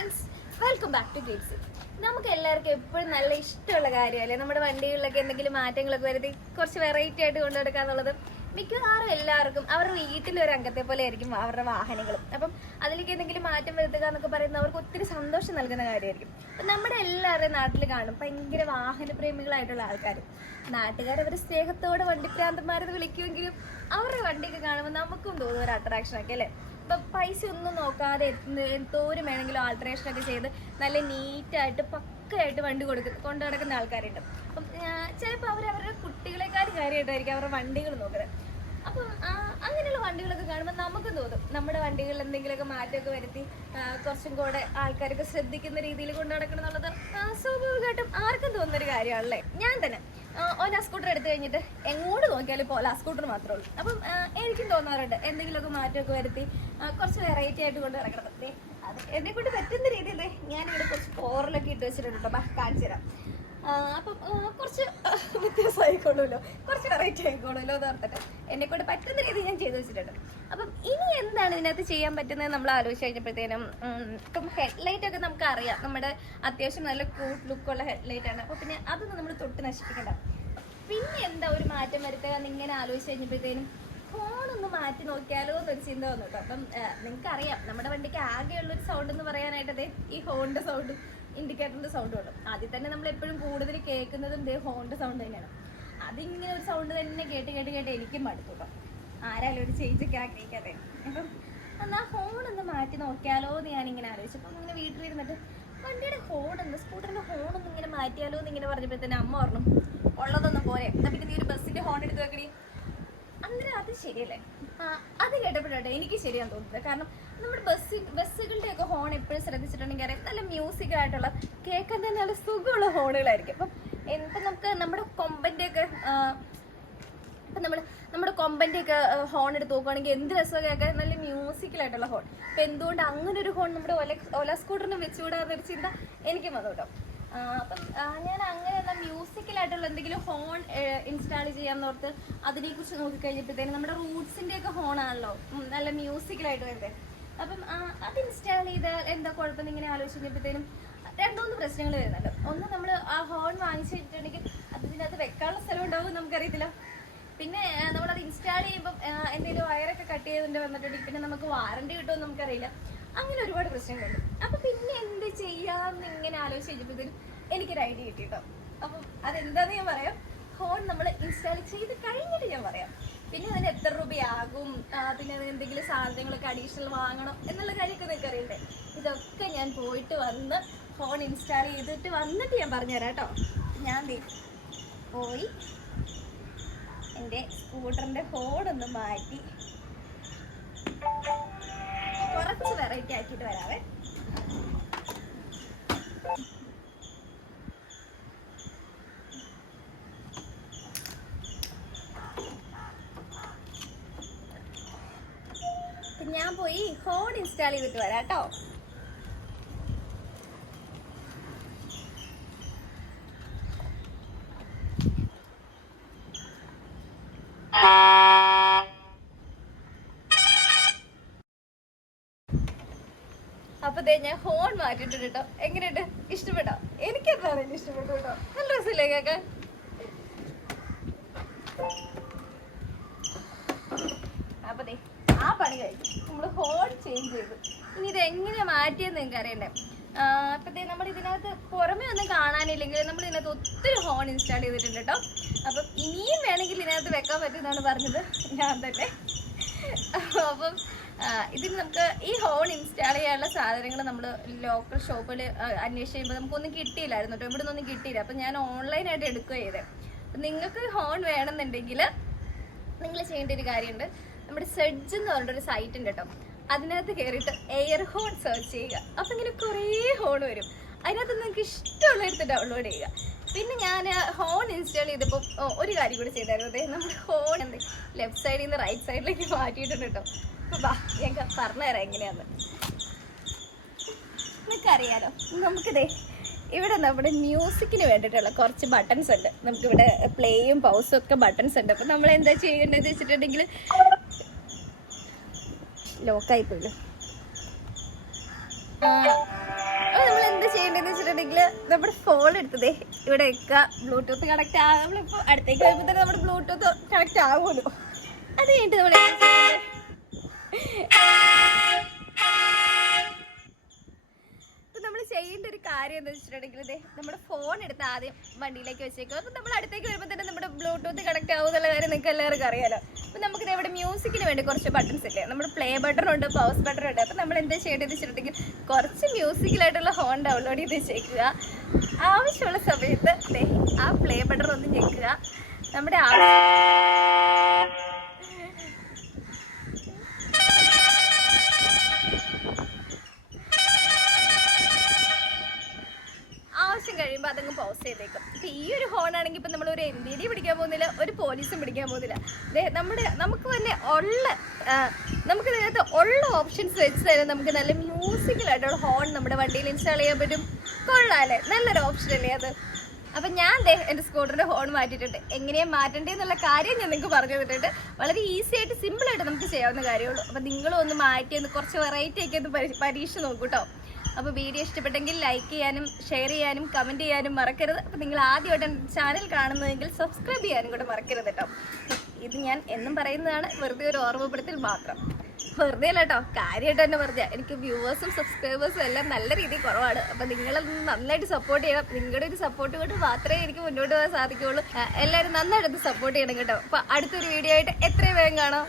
Friends, welcome back to GREEPSY. നമുക്ക് എല്ലാവർക്കും എപ്പോഴും നല്ല ഇഷ്ടമുള്ള കാര്യമല്ലേ നമ്മുടെ വണ്ടികളിലൊക്കെ എന്തെങ്കിലും മാറ്റങ്ങളൊക്കെ വരുത്തി കുറച്ച് വെറൈറ്റി ആയിട്ട് കൊണ്ടുനടക്കുക എന്നുള്ളത്. മിക്കവാറും എല്ലാവർക്കും അവരുടെ വീട്ടിലൊരു അംഗത്തെ പോലെ ആയിരിക്കും അവരുടെ വാഹനങ്ങളും. അപ്പം അതിലേക്ക് എന്തെങ്കിലും മാറ്റം വരുത്തുക എന്നൊക്കെ പറയുന്നത് അവർക്ക് ഒത്തിരി സന്തോഷം നൽകുന്ന കാര്യമായിരിക്കും. അപ്പം നമ്മുടെ എല്ലാവരുടെയും നാട്ടിൽ കാണും ഭയങ്കര വാഹനപ്രേമികളായിട്ടുള്ള ആൾക്കാർ. നാട്ടുകാർ അവർ സ്നേഹത്തോടെ വണ്ടിപ്രാന്തന്മാരെന്ന് വിളിക്കുമെങ്കിലും അവരുടെ വണ്ടിയൊക്കെ കാണുമ്പോൾ നമുക്കും തോന്നും ഒരു അട്രാക്ഷനൊക്കെ അല്ലേ. ഇപ്പം പൈസ ഒന്നും നോക്കാതെ എന്തോരം വേണമെങ്കിലും ആൾട്ടറേഷനൊക്കെ ചെയ്ത് നല്ല നീറ്റായിട്ട് പക്കയായിട്ട് വണ്ടി കൊണ്ടു നടക്കുന്ന ആൾക്കാരുണ്ട്. അപ്പം ചിലപ്പോൾ അവരവരുടെ കുട്ടികളെക്കാളും കാര്യമായിട്ടായിരിക്കും അവരുടെ വണ്ടികൾ നോക്കുന്നത്. അപ്പം അങ്ങനെയുള്ള വണ്ടികളൊക്കെ കാണുമ്പോൾ നമുക്കും തോന്നും നമ്മുടെ വണ്ടികളിൽ എന്തെങ്കിലുമൊക്കെ മാറ്റമൊക്കെ വരുത്തി കുറച്ചും കൂടെ ആൾക്കാരൊക്കെ ശ്രദ്ധിക്കുന്ന രീതിയിൽ കൊണ്ടു നടക്കണം എന്നുള്ളത് സ്വാഭാവികമായിട്ടും ആർക്കും തോന്നുന്നൊരു കാര്യമാണല്ലേ. ഞാൻ തന്നെ ഓലാസ്കൂട്ടർ എടുത്തു കഴിഞ്ഞിട്ട് എങ്ങോട്ട് നോക്കിയാലും ഇപ്പോൾ ഓലാസ്കൂട്ടർ മാത്രമേ ഉള്ളൂ. അപ്പം എനിക്കും തോന്നാറുണ്ട് എന്തെങ്കിലുമൊക്കെ മാറ്റമൊക്കെ വരുത്തി കുറച്ച് വെറൈറ്റി ആയിട്ട് കൊണ്ട് നടക്കണം. അത് എന്നെ കൊണ്ട് പറ്റുന്ന രീതിയിൽ ഞാനിവിടെ കുറച്ച് കോറിലൊക്കെ ഇട്ട് വെച്ചിട്ടുണ്ട്. കാണിച്ചു തരാം. അപ്പം കുറച്ച് വ്യത്യാസമായിക്കോളൂല്ലോ, കുറച്ച് വെറൈറ്റി ആയിക്കോളൂല്ലോ എന്ന് ഓർത്തിട്ട് എന്നെ കൊണ്ട് പറ്റുന്ന രീതി ഞാൻ ചെയ്തു വെച്ചിട്ടുണ്ട്. അപ്പം ഇനി എന്താണ് ഇതിനകത്ത് ചെയ്യാൻ പറ്റുന്നത് നമ്മൾ ആലോചിച്ച് കഴിഞ്ഞപ്പോഴത്തേനും ഇപ്പം ഹെഡ്ലൈറ്റ് ഒക്കെ നമുക്ക് അറിയാം, നമ്മുടെ അത്യാവശ്യം നല്ല ക്യൂട്ട് ലുക്കുള്ള ഹെഡ്ലൈറ്റ് ആണ്. അപ്പോൾ പിന്നെ അതൊന്നും നമ്മൾ തൊട്ട് നശിപ്പിക്കണ്ട. പിന്നെ എന്താ ഒരു മാറ്റം വരുത്തുക എന്നിങ്ങനെ ആലോചിച്ച് കഴിഞ്ഞപ്പോഴത്തേനും ഫോണൊന്ന് മാറ്റി നോക്കിയാലോ എന്നൊരു ചിന്ത വന്നു കേട്ടോ. അപ്പം നിങ്ങൾക്കറിയാം നമ്മുടെ വണ്ടിക്ക് ആകെയുള്ളൊരു സൗണ്ട് എന്ന് പറയാനായിട്ടതേ ഈ ഹോണിൻ്റെ സൗണ്ടും ഇൻഡിക്കേറ്ററിൻ്റെ സൗണ്ടും ഉണ്ട്. ആദ്യം തന്നെ നമ്മൾ എപ്പോഴും കൂടുതൽ കേൾക്കുന്നതും ഹോണിൻ്റെ സൗണ്ട് തന്നെയാണ്. അതിങ്ങനെ ഒരു സൗണ്ട് തന്നെ കേട്ട് കേട്ട് കേട്ട് എനിക്കും മടുത്തു കേട്ടോ. ആരായാലും ഒരു ചേഞ്ചൊക്കെ ആഗ്രഹിക്കാതെ. അപ്പം എന്നാൽ ഹോണൊന്ന് മാറ്റി നോക്കിയാലോ എന്ന് ഞാനിങ്ങനെ ആലോചിച്ചു. അപ്പം ഇങ്ങനെ വീട്ടിലിരുന്നിട്ട് വണ്ടിയുടെ ഹോണൊന്ന് സ്കൂട്ടറിൻ്റെ ഹോണൊന്നും ഇങ്ങനെ മാറ്റിയാലോ എന്ന് ഇങ്ങനെ പറഞ്ഞപ്പോഴത്തേന് അമ്മ പറഞ്ഞു ഉള്ളതൊന്നും പോരെ, എന്നാൽ പിന്നെ നീ ഒരു ബസ്സിൻ്റെ ഹോൺ എടുത്ത് വെക്കണി. അന്നേരം അത് ശരിയല്ലേ. അത് കേട്ടപ്പോഴാട്ടെ എനിക്ക് ശരിയാന്ന് തോന്നുന്നത്. കാരണം നമ്മുടെ ബസ്സുകളുടെയൊക്കെ ഹോൺ എപ്പോഴും ശ്രദ്ധിച്ചിട്ടുണ്ടെങ്കിൽ അറിയാം നല്ല മ്യൂസിക്കായിട്ടുള്ള കേൾക്കാൻ തന്നെ നല്ല സുഖമുള്ള ഹോണുകളായിരിക്കും. അപ്പം ഇപ്പം നമുക്ക് നമ്മുടെ കൊമ്പൻ്റെയൊക്കെ നമ്മുടെ കൊമ്പൻ്റെയൊക്കെ ഹോൺ എടുത്ത് നോക്കുകയാണെങ്കിൽ എന്ത് രസമൊക്കെ കേൾക്കാൻ നല്ല മ്യൂസിക്കലായിട്ടുള്ള ഹോൺ. അപ്പം എന്തുകൊണ്ട് അങ്ങനെ ഒരു ഹോൺ നമ്മുടെ ഓല സ്കൂട്ടറിന് വെച്ചുകൂടാന്നൊരു ചിന്ത എനിക്കും വന്നു കേട്ടോ. അപ്പം ഞാൻ അങ്ങനെയുള്ള മ്യൂസിക്കലായിട്ടുള്ള എന്തെങ്കിലും ഹോൺ ഇൻസ്റ്റാൾ ചെയ്യാമെന്ന് ഓർത്ത് അതിനെക്കുറിച്ച് നോക്കിക്കഴിഞ്ഞപ്പോഴത്തേനും നമ്മുടെ റൂട്ട്സിൻ്റെയൊക്കെ ഹോണാണല്ലോ നല്ല മ്യൂസിക്കലായിട്ട് വരുന്നത്. അപ്പം അത് ഇൻസ്റ്റാൾ ചെയ്താൽ എന്താ കുഴപ്പമെന്ന് ഇങ്ങനെ ആലോചിച്ച് കഴിഞ്ഞപ്പോഴത്തേനും രണ്ടുമൂന്ന് പ്രശ്നങ്ങൾ വരുന്നുണ്ട്. ഒന്ന്, നമ്മൾ ആ ഹോൺ വാങ്ങിച്ചു വെച്ചിട്ടുണ്ടെങ്കിൽ അതിനകത്ത് വെക്കാനുള്ള സ്ഥലം ഉണ്ടാവും നമുക്കറിയത്തില്ല. പിന്നെ നമ്മളത് ഇൻസ്റ്റാൾ ചെയ്യുമ്പം എന്തെങ്കിലും വയറൊക്കെ കട്ട് ചെയ്തുകൊണ്ട് വന്നിട്ടുണ്ടെങ്കിൽ പിന്നെ നമുക്ക് വാറണ്ടി കിട്ടുമെന്ന് നമുക്കറിയില്ല. അങ്ങനെ ഒരുപാട് പ്രശ്നങ്ങളുണ്ട്. അപ്പം പിന്നെ എന്ത് ചെയ്യാമെന്ന് ഇങ്ങനെ ആലോചിച്ച് കഴിഞ്ഞപ്പോഴത്തേനും എനിക്കൊരു ഐഡിയ കിട്ടി കേട്ടോ. അപ്പം അതെന്താണെന്ന് ഞാൻ പറയാം. ഹോൺ നമ്മൾ ഇൻസ്റ്റാൾ ചെയ്ത് കഴിഞ്ഞിട്ട് ഞാൻ പറയാം. പിന്നെ അതിന് എത്ര രൂപയാകും, പിന്നെ അത് എന്തെങ്കിലും സാധനങ്ങളൊക്കെ അഡീഷണൽ വാങ്ങണം എന്നുള്ള കാര്യമൊക്കെ നിങ്ങൾക്ക് അറിയണ്ടേ. ഇതൊക്കെ ഞാൻ പോയിട്ട് വന്ന് ഹോൺ ഇൻസ്റ്റാൾ ചെയ്തിട്ട് വന്നിട്ട് ഞാൻ പറഞ്ഞുതരാം കേട്ടോ. ഞാൻ പോയി എൻ്റെ സ്കൂട്ടറിൻ്റെ ഹോണൊന്ന് മാറ്റി കുറച്ച് വെറൈറ്റി ആക്കിയിട്ട് വരാവേ. ഞാൻ പോയി ഹോൺ ഇൻസ്റ്റാൾ ചെയ്തിട്ട് വരാം കേട്ടോ. അപ്പൊ ഞാൻ ഹോൺ മാറ്റിട്ടുണ്ട് കേട്ടോ. എങ്ങനെയുണ്ട്? ഇഷ്ടപ്പെട്ടോ? എനിക്കെന്താണ് ഇഷ്ടപ്പെട്ടു കേട്ടോ. നല്ല രസമില്ലേ കേൾക്കാൻ? അപ്പൊ ആ പണി കഴിഞ്ഞു, നമ്മൾ ഹോൺ ചേഞ്ച് ചെയ്തു. ഇനി ഇത് എങ്ങനെ മാറ്റിയെന്ന് നിങ്ങൾക്ക് അറിയണ്ടേ. അപ്പത്തേ നമ്മൾ ഇതിനകത്ത് പുറമെ ഒന്നും കാണാനില്ലെങ്കിൽ നമ്മൾ ഇതിനകത്ത് ഒത്തിരി ഹോൺ ഇൻസ്റ്റാൾ ചെയ്തിട്ടുണ്ട് കേട്ടോ. അപ്പം ഇനിയും വേണമെങ്കിൽ ഇതിനകത്ത് വെക്കാൻ പറ്റുമെന്നാണ് പറഞ്ഞത് ഞാൻ തന്നെ. അപ്പം ഇതിന് നമുക്ക് ഈ ഹോൺ ഇൻസ്റ്റാൾ ചെയ്യാനുള്ള സാധനങ്ങൾ നമ്മൾ ലോക്കൽ ഷോപ്പിൽ അന്വേഷിച്ച് കഴിയുമ്പോൾ നമുക്കൊന്നും കിട്ടിയില്ലായിരുന്നു കേട്ടോ. ഇവിടെ നിന്നൊന്നും കിട്ടിയില്ല. അപ്പം ഞാൻ ഓൺലൈനായിട്ട് എടുക്കുക ചെയ്തത്. അപ്പം നിങ്ങൾക്ക് ഹോൺ വേണമെന്നുണ്ടെങ്കിൽ നിങ്ങൾ ചെയ്യേണ്ട ഒരു കാര്യമുണ്ട്. നമ്മുടെ സെഡ്ജ് എന്ന് പറഞ്ഞിട്ടൊരു സൈറ്റ് ഉണ്ട് കേട്ടോ. അതിനകത്ത് കയറിയിട്ട് എയർ ഹോൺ സെർച്ച് ചെയ്യുക. അപ്പം ഇങ്ങനെ കുറേ ഹോൺ വരും. അതിനകത്ത് നിങ്ങൾക്ക് ഇഷ്ടമുള്ളടുത്ത് ഡൗൺലോഡ് ചെയ്യുക. പിന്നെ ഞാൻ ഹോൺ ഇൻസ്റ്റാൾ ചെയ്തപ്പോൾ ഒരു കാര്യം കൂടി ചെയ്തായിരുന്നു. അതായത് നമ്മുടെ ഹോൺ ലെഫ്റ്റ് സൈഡിൽ നിന്ന് റൈറ്റ് സൈഡിലേക്ക് മാറ്റിയിട്ടുണ്ട് കേട്ടോ. അപ്പോൾ ബാ ഞാൻ പറഞ്ഞുതരാം എങ്ങനെയാന്ന്. നിങ്ങൾക്കറിയാലോ, നമുക്കിതേ ഇവിടെ നമ്മുടെ മ്യൂസിക്കിന് വേണ്ടിയിട്ടുള്ള കുറച്ച് ബട്ടൺസ് ഉണ്ട്. നമുക്കിവിടെ പ്ലേയും പൗസും ഒക്കെ ബട്ടൺസ് ഉണ്ട്. അപ്പം നമ്മൾ എന്താ ചെയ്യേണ്ടതെന്ന് വെച്ചിട്ടുണ്ടെങ്കിൽ ലോക്കായി പോയില്ലോ. വെച്ചിട്ടുണ്ടെങ്കിൽ നമ്മുടെ ഫോൺ എടുത്തതേ ഇവിടെ വെക്കുക, ബ്ലൂടൂത്ത് കണക്ട് ആകും. നമ്മളിപ്പോൾ അടുത്തേക്ക് വരുമ്പോൾ തന്നെ നമ്മുടെ ബ്ലൂടൂത്ത് കണക്ട് ആകുമല്ലോ. അത് കഴിഞ്ഞിട്ട് നമ്മൾ ചെയ്യേണ്ട ഒരു കാര്യം എന്താ വെച്ചിട്ടുണ്ടെങ്കിൽ നമ്മുടെ ഫോൺ എടുത്ത് ആദ്യം വണ്ടിയിലേക്ക് വെച്ചേക്കും. അപ്പം നമ്മൾ അടുത്തേക്ക് വരുമ്പോൾ തന്നെ നമ്മുടെ ബ്ലൂടൂത്ത് കണക്ട് ആവും എന്നുള്ള കാര്യം നിങ്ങൾക്ക് എല്ലാവർക്കും അറിയാലോ. അപ്പം നമുക്കിത് ഇവിടെ മ്യൂസിക്കിന് വേണ്ടി കുറച്ച് ബട്ടൺസ് ഇല്ലേ, നമ്മുടെ പ്ലേ ബട്ടൺ ഉണ്ട്, പൗസ് ബട്ടൺ ഉണ്ട്. അപ്പം നമ്മൾ എന്താ ചെയ്യേണ്ടത് വെച്ചിട്ടുണ്ടെങ്കിൽ കുറച്ച് മ്യൂസിക്കലായിട്ടുള്ള ഹോൺ ഡൗൺലോഡ് ചെയ്ത് വെച്ചേക്കുക. ആവശ്യമുള്ള സമയത്ത് ആ പ്ലേ ബട്ടൺ ഒന്ന് ഞെക്കുക. നമ്മുടെ ആവശ്യം കഴിയുമ്പോൾ അതങ്ങ് പോസ് ചെയ്തേക്കും. ഇപ്പം ഈ ഒരു ഹോൺ ആണെങ്കിൽ ഇപ്പം നമ്മൾ ഒരു MBD പിടിക്കാൻ പോകുന്നില്ല, ഒരു പോലീസും പിടിക്കാൻ പോകുന്നില്ല. നമുക്ക് തന്നെ നമുക്ക് ഇതിനകത്ത് ഉള്ള ഓപ്ഷൻസ് വെച്ച് തന്നെ നമുക്ക് നല്ല മ്യൂസിക്കലായിട്ടുള്ള ഹോൺ നമ്മുടെ വണ്ടിയിൽ ഇൻസ്റ്റാൾ ചെയ്യാൻ പറ്റും. കൊള്ളാല്ലേ, നല്ലൊരു ഓപ്ഷൻ അല്ലേ അത്. അപ്പം ഞാൻ എൻ്റെ സ്കൂട്ടറിൻ്റെ ഹോൺ മാറ്റിയിട്ടുണ്ട്. എങ്ങനെയാണ് മാറ്റേണ്ടതെന്നുള്ള കാര്യം ഞാൻ നിങ്ങൾക്ക് പറഞ്ഞു തന്നിട്ടുണ്ട്. വളരെ ഈസി ആയിട്ട് സിമ്പിളായിട്ട് നമുക്ക് ചെയ്യാവുന്ന കാര്യമുള്ളൂ. അപ്പം നിങ്ങളും ഒന്ന് മാറ്റി കുറച്ച് വെറൈറ്റി ഒക്കെ ഒന്ന് പരീക്ഷ നോക്കൂ കേട്ടോ. അപ്പോൾ വീഡിയോ ഇഷ്ടപ്പെട്ടെങ്കിൽ ലൈക്ക് ചെയ്യാനും ഷെയർ ചെയ്യാനും കമൻറ്റ് ചെയ്യാനും മറക്കരുത്. അപ്പോൾ നിങ്ങൾ ആദ്യമായിട്ട് ചാനൽ കാണുന്നതെങ്കിൽ സബ്സ്ക്രൈബ് ചെയ്യാനും കൂടെ മറക്കരുത് കേട്ടോ. ഇത് ഞാൻ എന്നും പറയുന്നതാണ്, വെറുതെ ഒരു ഓർമ്മപ്പെടുത്തൽ മാത്രം. വെറുതെ അല്ല കേട്ടോ, കാര്യമായിട്ട് തന്നെ പറഞ്ഞാൽ എനിക്ക് വ്യൂവേഴ്സും സബ്സ്ക്രൈബേഴ്സും എല്ലാം നല്ല രീതിയിൽ കുറവാണ്. അപ്പോൾ നിങ്ങളത് നന്നായിട്ട് സപ്പോർട്ട് ചെയ്യണം. നിങ്ങളുടെ ഒരു സപ്പോർട്ട് കൊണ്ട് മാത്രമേ എനിക്ക് മുന്നോട്ട് പോകാൻ സാധിക്കുകയുള്ളൂ. എല്ലാവരും നന്നായിട്ട് സപ്പോർട്ട് ചെയ്യണം കേട്ടോ. അപ്പോൾ അടുത്തൊരു വീഡിയോ ആയിട്ട് എത്രയും വേഗം കാണാം.